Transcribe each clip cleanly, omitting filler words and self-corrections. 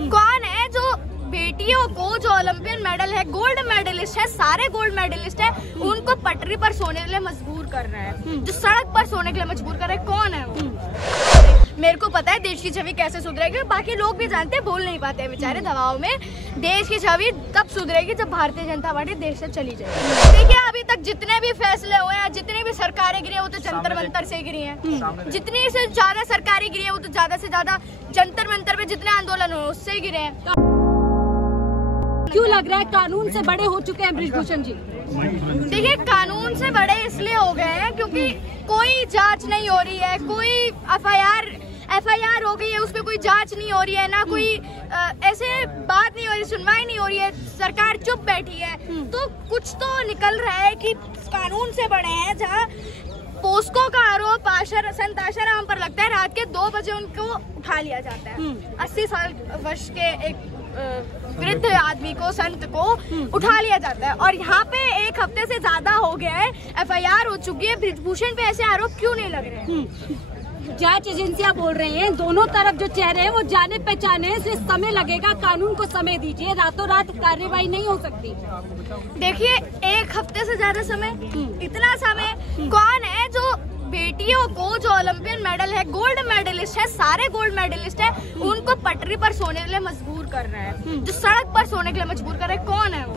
कौन है जो बेटियों को, जो ओलंपियन मेडल है, गोल्ड मेडलिस्ट है, सारे गोल्ड मेडलिस्ट है, उनको पटरी पर सोने के लिए मजबूर कर रहा है, जो सड़क पर सोने के लिए मजबूर कर रहा है, कौन है वो? मेरे को पता है देश की छवि कैसे सुधरेगी, बाकी लोग भी जानते हैं, बोल नहीं पाते हैं बेचारे दबाव में। देश की छवि तब सुधरेगी जब भारतीय जनता पार्टी देश से चली जाएगी। देखिए अभी तक जितने भी फैसले हुए हैं, जितनी भी सरकारें गिरी है वो तो जंतर मंतर से गिरी है, जितनी से ज्यादा सरकारें गिरी है वो तो ज्यादा से ज्यादा जंतर मंतर पे जितने आंदोलन हुए उससे गिरे हैं। क्यों लग रहा है कानून से बड़े हो चुके हैं बृजभूषण जी? देखिए कानून से बड़े इसलिए हो गए हैं क्योंकि कोई जांच नहीं हो रही है, कोई एफआईआर हो गई है, उसपे कोई जांच नहीं हो रही है, ना कोई ऐसे बात नहीं हो रही, सुनवाई नहीं हो रही है, सरकार चुप बैठी है। तो कुछ तो निकल रहा है कि कानून से बड़े हैं। जहाँ पोस्को का आरोप संत आशाराम पर लगता है, रात के 2 बजे उनको उठा लिया जाता है। 80 साल वर्ष के एक वृद्ध आदमी को, संत को उठा लिया जाता है, और यहाँ पे 1 हफ्ते से ज्यादा हो गया है, एफआईआर हो चुकी है। बृजभूषण पे ऐसे आरोप क्यों नहीं लग रहे हैं? जांच एजेंसियां बोल रहे हैं दोनों तरफ जो चेहरे हैं वो जाने पहचाने, इसलिए समय लगेगा, कानून को समय दीजिए, रातों रात कार्यवाही नहीं हो सकती। देखिए 1 हफ्ते से ज्यादा समय, इतना समय कौन है जो बेटियों को, जो ओलंपियन मेडल है, गोल्ड मेडलिस्ट है, सारे गोल्ड मेडलिस्ट है, उनको पटरी पर सोने के लिए मजबूर कर रहा है, जो सड़क पर सोने के लिए मजबूर कर रहा है, कौन है वो?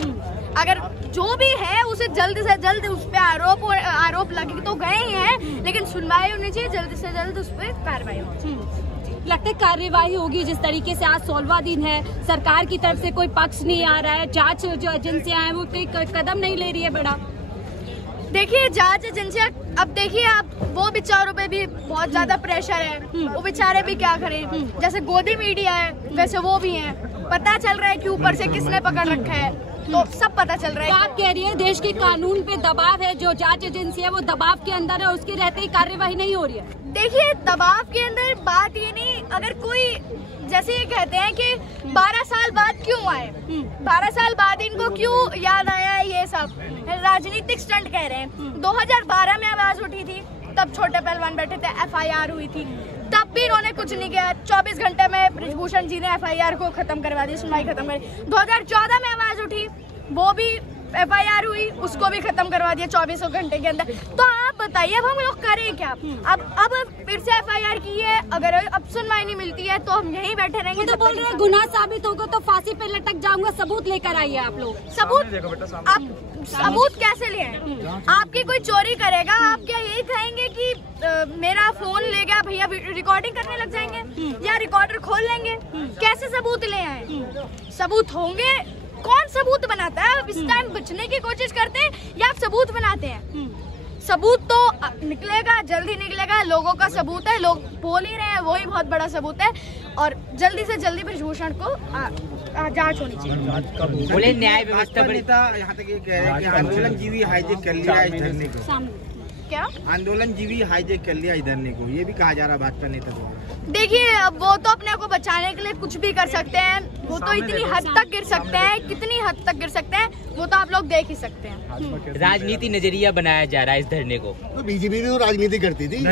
अगर जो भी है उसे जल्द से जल्द उस पे आरोप लगे तो गए ही हैं, लेकिन सुनवाई होनी चाहिए, जल्द से जल्द उस पर कार्रवाई हो। लगता है कार्यवाही होगी जिस तरीके से आज 16वां दिन है, सरकार की तरफ से कोई पक्ष नहीं आ रहा है, जांच जो एजेंसियां हैं वो कोई कदम नहीं ले रही है बड़ा। देखिए जांच एजेंसियां, अब देखिए आप, वो बेचारों पे भी बहुत ज्यादा प्रेशर है, वो बेचारे भी क्या करें। जैसे गोदी मीडिया है वैसे वो भी है, पता चल रहा है कि ऊपर से किसने पकड़ रखा है, तो सब पता चल रहा है। आप कह रही है देश के कानून पे दबाव है, जो जांच एजेंसी है वो दबाव के अंदर है, उसके रहते ही कार्यवाही नहीं हो रही है। देखिए दबाव के अंदर बात ये नहीं, अगर कोई जैसे ये कहते हैं कि 12 साल बाद क्यों आए, 12 साल बाद इनको क्यों याद आया, ये सब राजनीतिक स्टंट कह रहे हैं। 2012 में आवाज उठी थी, तब छोटे पहलवान बैठे थे, एफआईआर हुई थी, तब भी इन्होंने कुछ नहीं किया। 24 घंटे में बृजभूषण जी ने एफआईआर को खत्म करवा दी, सुनवाई खत्म कर दी। 2014 में आवाज उठी, वो भी एफआईआर हुई, उसको भी खत्म करवा दिया 24 घंटे के अंदर। तो आप बताइए अब हम लोग करें क्या? अब फिर से एफआईआर की है, अगर अब सुनवाई नहीं मिलती है तो हम यहीं बैठे रहेंगे। तो बोल रहे हैं गुनाह साबित होगा तो फांसी पे लटक जाऊंगा, सबूत लेकर आइए आप लोग। सबूत कैसे ले आए? आपकी कोई चोरी करेगा, आप क्या यही कहेंगे कि मेरा फोन ले गया भैया, रिकॉर्डिंग करने लग जाएंगे या रिकॉर्डर खोल लेंगे? कैसे सबूत ले आए? सबूत होंगे, कौन सबूत बनाता है? इस टाइम बचने की कोशिश करते हैं या आप सबूत बनाते हैं? सबूत तो निकलेगा, जल्दी निकलेगा, लोगों का सबूत है, लोग बोल ही रहे हैं, वही बहुत बड़ा सबूत है, और जल्दी से जल्दी बृजभूषण को जांच होनी चाहिए। बोले न्याय व्यवस्था बड़ी, यहाँ तक ये कह रहे हैं कि आंदोलन जीवी हाईजेक कर लिया इस धरने को। क्या आंदोलन जीवी हाईजेक कर लिया इस धरने को, ये भी कहा जा रहा है भाजपा नेता को। देखिए वो तो अपने को बचाने के लिए कुछ भी कर सकते हैं, वो तो इतनी हद तक गिर सकते हैं, कितनी हद तक गिर सकते हैं वो तो आप लोग देख ही सकते हैं। राजनीति नजरिया बनाया जा रहा है इस धरने को। तो बीजेपी भी तो राजनीति करती थी,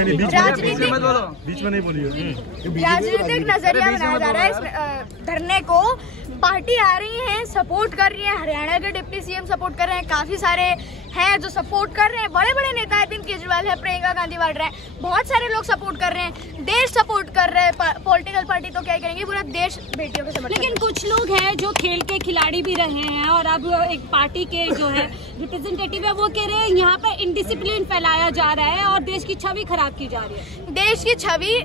राजनीतिक नजरिया बनाया जा रहा है इस धरने को। पार्टी आ रही है, सपोर्ट कर रही है, हरियाणा के डिप्टी सीएम सपोर्ट कर रहे हैं, काफी सारे हैं जो सपोर्ट कर रहे हैं, बड़े बड़े नेता है, अरविंद केजरीवाल है, प्रियंका गांधी वाड्रा है, बहुत सारे लोग सपोर्ट कर रहे हैं, देश सपोर्ट कर रहे हैं। पॉलिटिकल पार्टी तो क्या करेंगे, पूरा देश बेटियों के समर्थन। लेकिन कुछ लोग हैं जो खेल के खिलाड़ी भी रहे हैं और अब एक पार्टी के जो है रिप्रेजेंटेटिव है, वो कह रहे हैं यहाँ पे इनडिसिप्लिन फैलाया जा रहा है और देश की छवि खराब की जा रही है। देश की छवि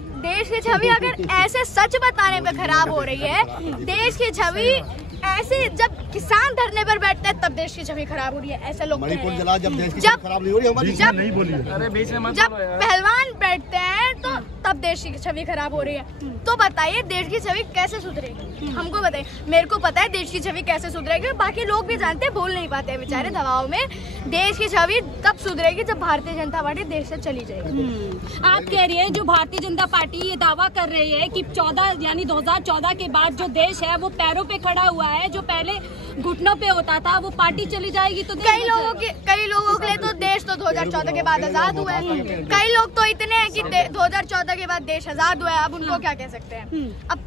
अगर ऐसे सच बताने पे खराब हो रही है, देश की छवि ऐसे जब किसान धरने पर बैठते हैं तब देश की छवि खराब हो रही है, ऐसे लोग जब देश की छवि खराब नहीं हो रही, हमारी जब नहीं बोली, जब पहलवान बैठते हैं तो तब देश की छवि खराब हो रही है। तो बताइए देश की छवि कैसे सुधरेगी? हमको बताइए, मेरे को पता है देश की छवि कैसे सुधरेगी, बाकी लोग भी जानते हैं, बोल नहीं पाते हैं बेचारे दबाव में। देश की छवि तब सुधरेगी जब भारतीय जनता पार्टी देश से चली जाएगी। आप कह रही है जो भारतीय जनता पार्टी ये दावा कर रही है कि 2014 के बाद जो देश है वो पैरों पे खड़ा हुआ है, जो पहले घुटनों पे होता था, वो पार्टी चली जाएगी तो कई लोगों के लिए तो देश तो 2014 के बाद आजाद हुआ है। कई लोग तो इतने हैं कि 2014 के बाद देश आजाद हुआ है, अब उनको क्या कह सकते हैं? अब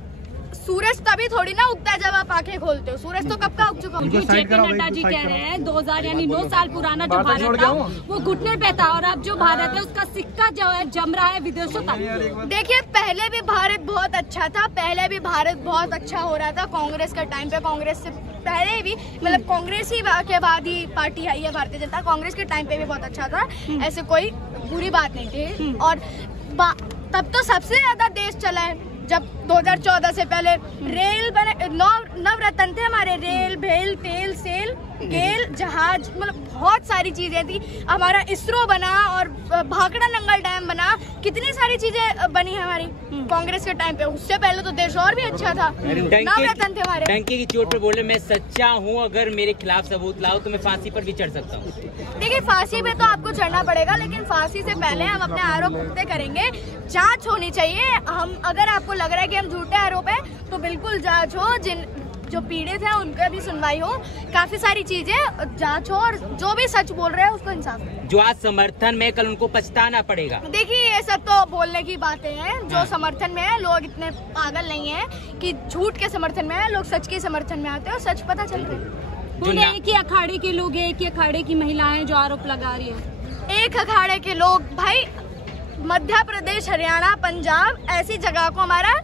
सूरज तभी थोड़ी ना उगता है जब आप आंखें खोलते हो, सूरज तो कब का उग चुका होगा। जेपी नड्डा जी कह रहे हैं 2000 यानी 9 साल पुराना जो भारत था वो घुटने पे था और अब जो भारत है उसका सिक्का जो है जम रहा है विदेशों तक। देखिए पहले भी भारत बहुत अच्छा था, पहले भी भारत बहुत अच्छा हो रहा था कांग्रेस के टाइम पे, कांग्रेस से पहले भी मतलब कांग्रेस ही के बाद ही पार्टी आई है भारतीय जनता, कांग्रेस के टाइम पे भी बहुत अच्छा था, ऐसे कोई बुरी बात नहीं थी। और तब तो सबसे ज्यादा देश चला है जब 2014 से पहले रेल बने, नवरत्न थे हमारे, रेल, भेल, तेल, सेल, गेल, जहाज, मतलब बहुत सारी चीजें थी। हमारा इसरो बना और भाखड़ा नंगल डैम बना, कितनी सारी चीजें बनी हमारी कांग्रेस के टाइम पे। उससे पहले तो देश और भी अच्छा था, नवरत्न थे हमारे। डंके की चोट पे बोले मैं सच्चा हूँ, अगर मेरे खिलाफ सबूत लाओ तो मैं फांसी पर भी चढ़ सकता हूँ। देखिए फांसी पे तो आपको चढ़ना पड़ेगा, लेकिन फांसी से पहले हम अपने आरोप पुख्ते करेंगे, जांच होनी चाहिए। हम अगर आपको लग रहा है कि हम झूठे आरोप है तो बिल्कुल जांच हो, जो पीड़ित है उनका भी सुनवाई हो, काफी सारी चीजें जांच हो और जो भी सच बोल रहे हैं उसको इंसाफ हो। जो आज समर्थन में कल उनको पछताना पड़ेगा। देखिए ये सब तो बोलने की बातें हैं, जो समर्थन में है लोग इतने पागल नहीं है कि झूठ के समर्थन में है, लोग सच के समर्थन में आते हैं और सच पता चल रहा है। बोले एक ही अखाड़े के लोग हैं, एक ही अखाड़े की महिलाएं जो आरोप लगा रही है। एक अखाड़े के लोग भाई, मध्य प्रदेश, हरियाणा, पंजाब ऐसी जगह को हमारा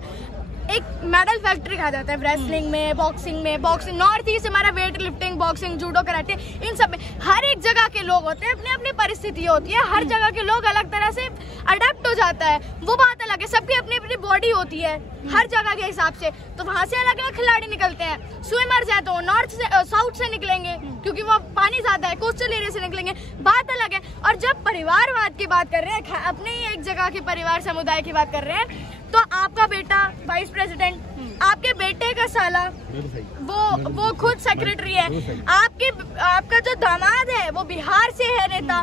एक मेडल फैक्ट्री कहा जाता है, रेसलिंग में, बॉक्सिंग, नॉर्थ ईस्ट हमारा weight lifting, boxing, judo, karate, इन सब में हर एक जगह के लोग होते हैं, अपनी अपनी परिस्थिति होती है, हर जगह के लोग अलग तरह से अडेप्ट हो जाता है, वो बात अलग है। सबकी अपनी अपनी बॉडी होती है हर जगह के हिसाब से, तो वहाँ से अलग अलग खिलाड़ी निकलते हैं। स्विमर्स हैं तो नॉर्थ से, साउथ से निकलेंगे क्योंकि वो पानी ज्यादा है, कोस्टल एरिया से निकलेंगे, बात अलग है। और जब परिवारवाद की बात कर रहे हैं, अपने ही एक जगह के परिवार समुदाय की बात कर रहे हैं, तो आपका बेटा वाइस प्रेसिडेंट, आपके बेटे का साला वो खुद सेक्रेटरी है, आपका जो दामाद है वो बिहार से है नेता,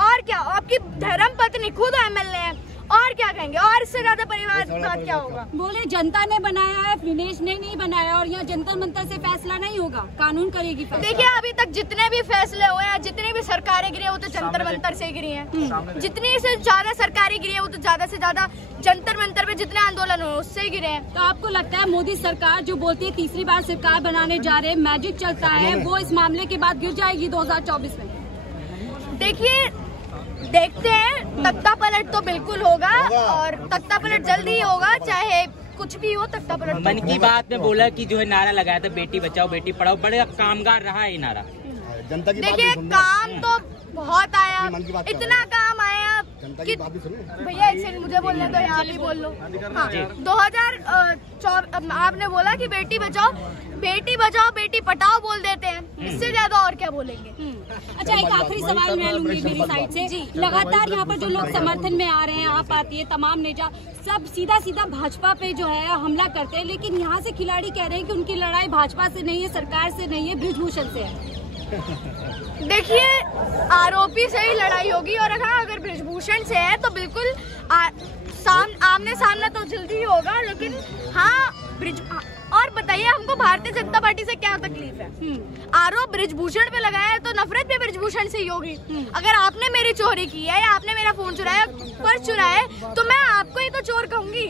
और क्या आपकी धर्म पत्नी खुद एमएलए है, और क्या कहेंगे, और इससे ज्यादा परिवार क्या होगा। बोले जनता ने बनाया है, विनेश ने नहीं बनाया, और यहाँ जंतर मंतर से फैसला नहीं होगा, कानून करेगी फैसला। देखिए अभी तक जितने भी फैसले हुए हैं, जितनी भी सरकारें गिरी है वो तो जंतर मंतर से गिरी हैं, जितनी से ज्यादा सरकारें गिरी है वो तो ज्यादा से ज्यादा जंतर मंतर पे जितने आंदोलन हुए उससे ही गिरे हैं। तो आपको लगता है मोदी सरकार जो बोलती है तीसरी बार सरकार बनाने जा रहे हैं, मैजिक चलता है, वो इस मामले के बाद गिर जाएगी 2024 में? देखिए देखते हैं, तख्ता पलट तो बिल्कुल होगा और तख्ता पलट जल्दी ही होगा, चाहे कुछ भी हो, तख्ता पलट। मन की बात में बोला कि जो है नारा लगाया था बेटी बचाओ बेटी पढ़ाओ, बड़े कामगार रहा है ये नारा। जनता की देखिए काम तो बहुत आया, इतना काम आया कि भैया एक सेकंड मुझे बोलने दो, यहाँ भी बोल लो। हाँ, 2024 आपने बोला कि बेटी बचाओ बेटी पटाओ बोल देते हैं, इससे ज्यादा और क्या बोलेंगे। अच्छा एक आखिरी सवाल मैं लूंगी मेरी साइड से। लगातार यहाँ पर जो लोग समर्थन में आ रहे हैं, आप आती है, तमाम नेता सब सीधा भाजपा पे जो है हमला करते हैं, लेकिन यहाँ से खिलाड़ी कह रहे हैं कि उनकी लड़ाई भाजपा से नहीं है, सरकार से नहीं है, बृजभूषण से है। देखिए आरोपी से ही लड़ाई होगी, और अगर बृजभूषण से है तो बिल्कुल आमने सामने तो जल्दी ही होगा, लेकिन हाँ और बताइए हमको भारतीय जनता पार्टी से क्या तकलीफ है? आरोप बृजभूषण पे लगाया है तो नफरत भी बृजभूषण से ही होगी। अगर आपने मेरी चोरी की है या आपने मेरा फोन चुराया, पर्स चुराया है, तो मैं आपको ही तो चोर कहूंगी,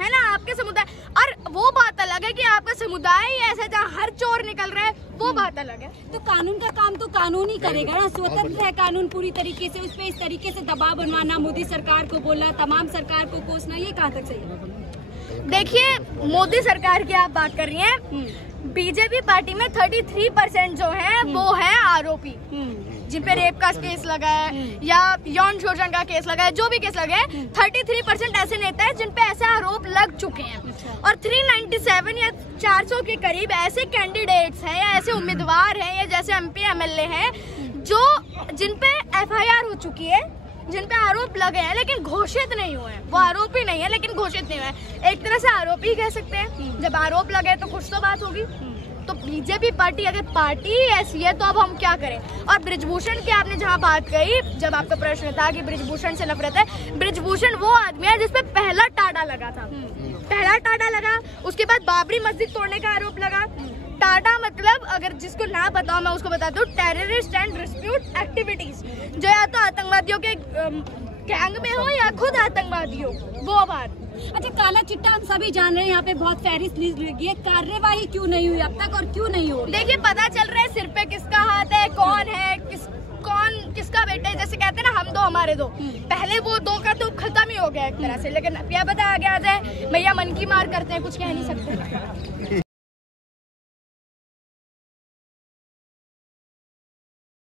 है ना, आपके समुदाय। और वो बात अलग है कि आपका समुदाय ही ऐसा जहाँ हर चोर निकल रहा है, वो बात अलग है। तो कानून का काम तो कानून ही करेगा ना, स्वतंत्र है कानून पूरी तरीके से, उस पर इस तरीके से दबाव बनवाना, मोदी सरकार को बोलना, तमाम सरकार को कोसना, ये कहाँ तक सही है? देखिए मोदी सरकार की आप बात कर रही हैं, बीजेपी पार्टी में 33% जो है वो है आरोपी, जिन पे रेप का केस लगा है या यौन शोषण का केस लगा है, जो भी केस लगा है, 33% ऐसे नेता है जिन पे ऐसे आरोप लग चुके हैं। और 397 या 400 के करीब ऐसे कैंडिडेट्स हैं या ऐसे उम्मीदवार हैं या जैसे एमपी एमएलए हैं जो जिन पे एफआईआर हो चुकी है, जिन पे आरोप लगे हैं लेकिन घोषित नहीं हुए हैं। वो आरोपी नहीं है लेकिन घोषित नहीं हुए, एक तरह से आरोपी कह सकते हैं। जब आरोप लगे तो कुछ तो बात होगी। तो बीजेपी पार्टी अगर पार्टी ऐसी है तो अब हम क्या करें? और बृजभूषण की आपने जहां बात कही, जब आपका प्रश्न था कि बृजभूषण से नफरत है, बृजभूषण वो आदमी है जिसपे पहला टाडा लगा था, पहला टाडा लगा, उसके बाद बाबरी मस्जिद तोड़ने का आरोप लगा। टाडा मतलब अगर जिसको ना बताओ मैं उसको बताता हूँ, टेररिस्ट एंड डिस्प्यूट एक्टिविटीज, जो या तो आतंकवादियों के गैंग में हो या खुद आतंकवादी हो, वो बात। अच्छा, काला चिट्टा हम सभी जान रहे हैं, यहाँ पे बहुत फहरिस्त लगी है, कार्यवाही क्यों नहीं हुई अब तक और क्यों नहीं हो? देखिए, पता चल रहा है सिर पे किसका हाथ है, कौन है, किसका बेटा है। जैसे कहते हैं ना, हम दो हमारे दो, पहले वो दो का तो खत्म ही हो गया एक तरह से, लेकिन क्या पता आगे आ जाए। भैया मन की मार करते हैं, कुछ कह नहीं सकते।